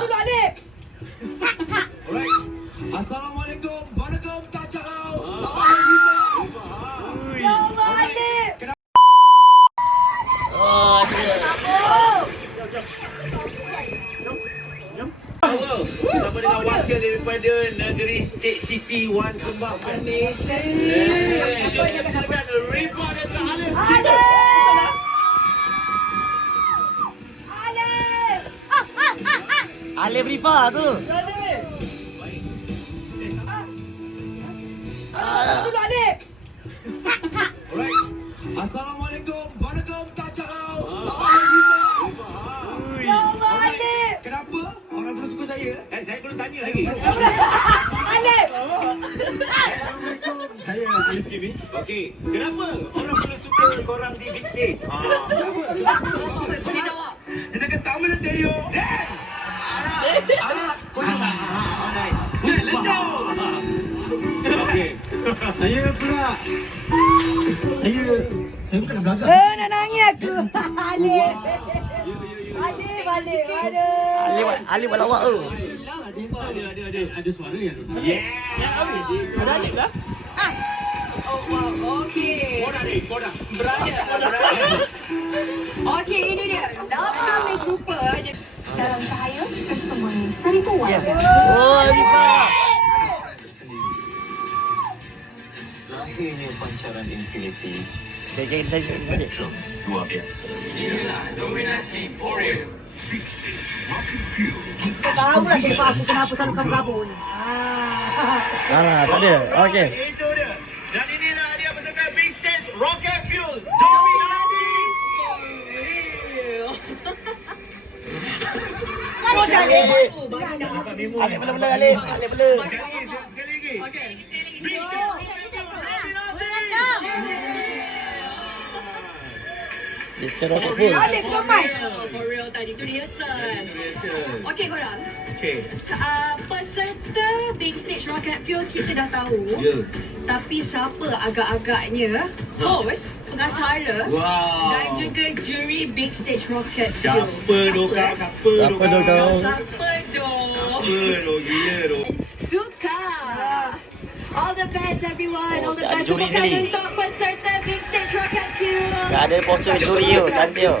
dulu Alif. Alright. Assalamualaikum. Waalaikum tak cakap. Saya Rifa. Ya Allah Alif. Oh, dia. Bersama dengan wakil daripada negeri Cik Siti Wan Kembang. Apa yang kata Ada Rifa dan Alif. Alif. Alif. Alif Rifa tu. Apa dulu Alif. Alright. Assalamualaikum. Waalaikum tak cakap. Saya Rifa. Ya Allah Alif. Kenapa? Orang belum suka saya? Saya belum tanya lagi. Alif. Assalamualaikum. Saya Alif Kimi. Okey, kenapa orang belum suka korang di big stage? Sebab dia nak kata mana terio. Alah, kau nak. Alright. Okey. Saya pula. Saya bukan nak belagak. Nak nangis aku. Alif. Alif, Alif. Aduh. Alif lawak tu. Ada suara yang Yeah. Ada Alif lah. Oh wow, okey. Korang. Beraja. Okey, ini dia. Lama Miss Rupa aja. Dalam cahaya tersemai seribu warna. Oh, Rifa. Lahirnya pancaran infinity. Okay, kita Spectrum luar biasa. Inilah nominasi Foreign Big Stage Rocket Fuel. Tahu lah siapa aku kenapa selalu kabur-kabur ni. Alah, tak ada. Okey. Itu dia. Dan inilah dia peserta Big Stage Rocket Fuel Dominasi Kau Alif. Alif bela Alif. Alif bela. Sekali lagi. Okey. Big Stage Rocket Fuel Dominasi. Mr. Rocket Full. Alif kau mai. For real tadi tu rehearsal. Okey korang. Okey. Peserta Big Stage Rocket Fuel kita dah tahu. Ya. Tapi siapa agak-agaknya host, pengacara Wow. dan juga juri Big Stage Rocket Fuel. Siapa dokang? Siapa Siapa dokang? Siapa dong? Gila dong. Suka. All the best everyone. All the ada best juri tepukan sendiri. untuk peserta Big Stage Rocket Fuel. Tak ada poster juri tu, cantik tu.